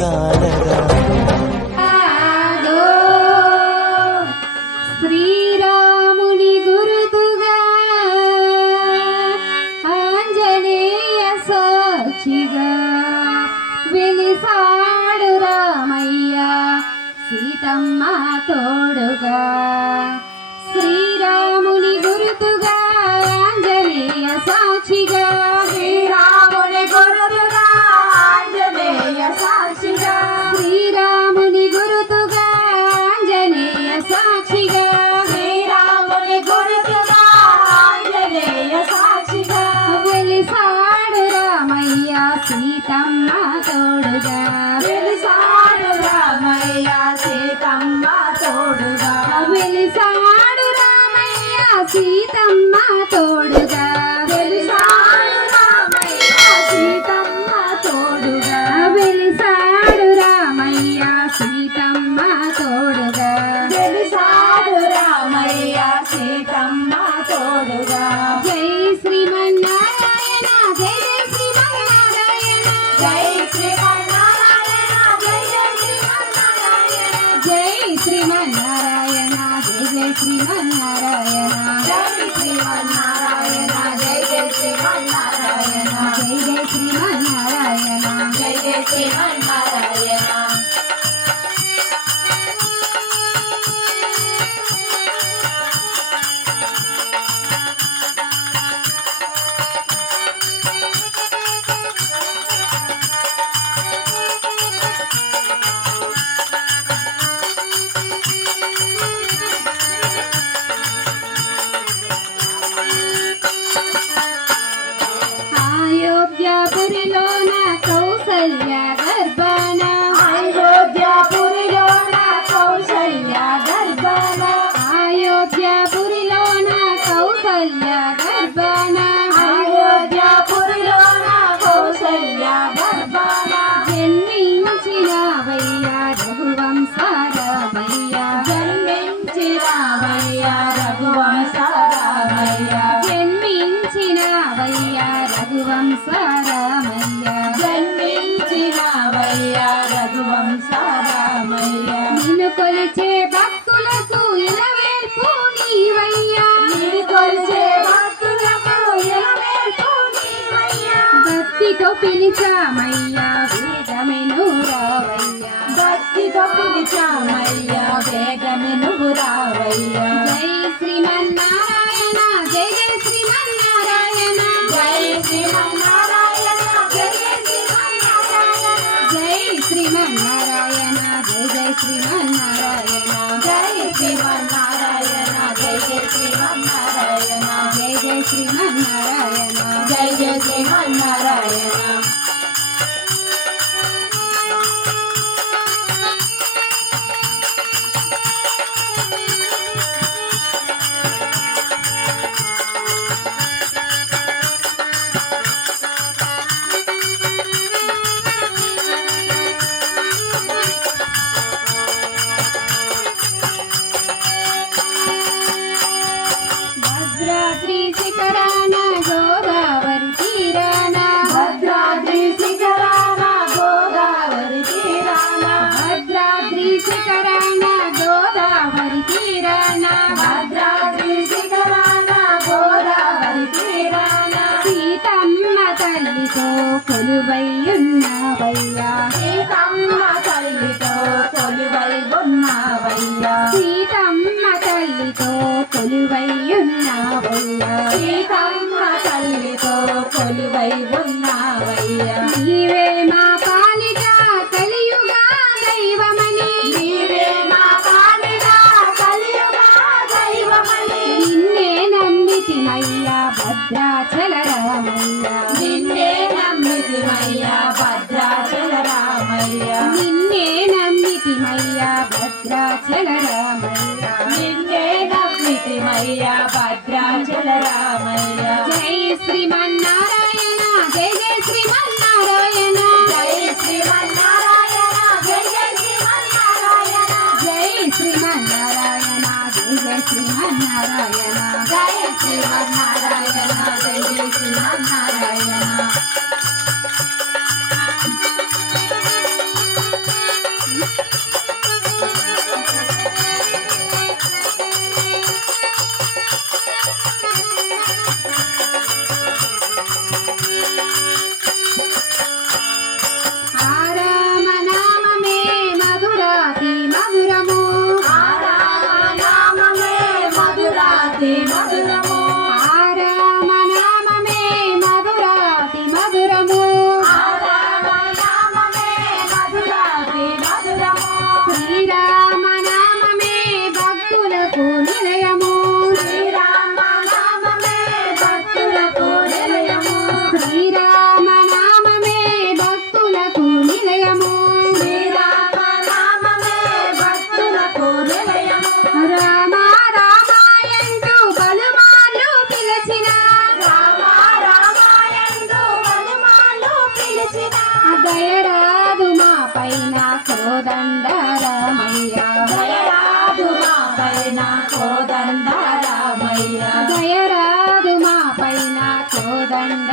చాలదా శ్రీరాముని గురుతుగా ఆంజనేయ సాక్షిగా వెలిసాడు రామయ్య సీతమ్మ తోడుగా. సీతమ్మ తోడుగా గర్భాన జన్మించినవయ్య రఘువంశ రామయ్య పిలిచామయ్యా వేదమెను రావయ్యా. భక్తితో పిలిచామయ్యా వేగమే నువ్వు రావయ్యా. జై శ్రీమన్నారాయణ జై జై శ్రీమన్నారాయణ. జై శ్రీమన్నారాయణ జై జై శ్రీమన్నారాయణ. జై శ్రీమన్నారాయణ జై జై శ్రీమన్నారాయణ. జై శ్రీమన్నారాయణ. తల్లితో కొలువై ఉన్నవయ్యా సీతమ్మ తల్లితో కొలువై ఉన్నావయ్యా సీతమ్మ తల్లితో కొలువై ఉన్నవయ్యా సీతమ్మ తల్లితో కొలువై ఉన్నావయ్యా నీవే మా పాలిట కలియుగా దైవమని నీవే మా పాలిట కలియుగా దైవమని నిన్నే నమ్మితిమయ్యా భద్రాచల రామయ్యా నిన్నే నమ్మితిమయ్యా భద్రాచల రామయ్య. నిన్నే నమ్మితిమయ్యా భద్రాచల రామయ్య. నిన్నే నమ్మితిమయ్యా భద్రాచల రామయ్య. జై శ్రీమన్నారాయణ జై జై శ్రీమన్నారాయణ. జై శ్రీమన్నారాయణ జై జై శ్రీమన్నారాయణ. జై శ్రీమన్నారాయణ జై జై శ్రీమన్నారాయణ. జై శ్రీమన్నారాయణ జై జై శ్రీమన్నారాయణ. దయరాదు మా పైన కోదండ రామయ్య దయరాదు మా పైన కోదండ రామయ్య దయరాదు మా పైన కోదండ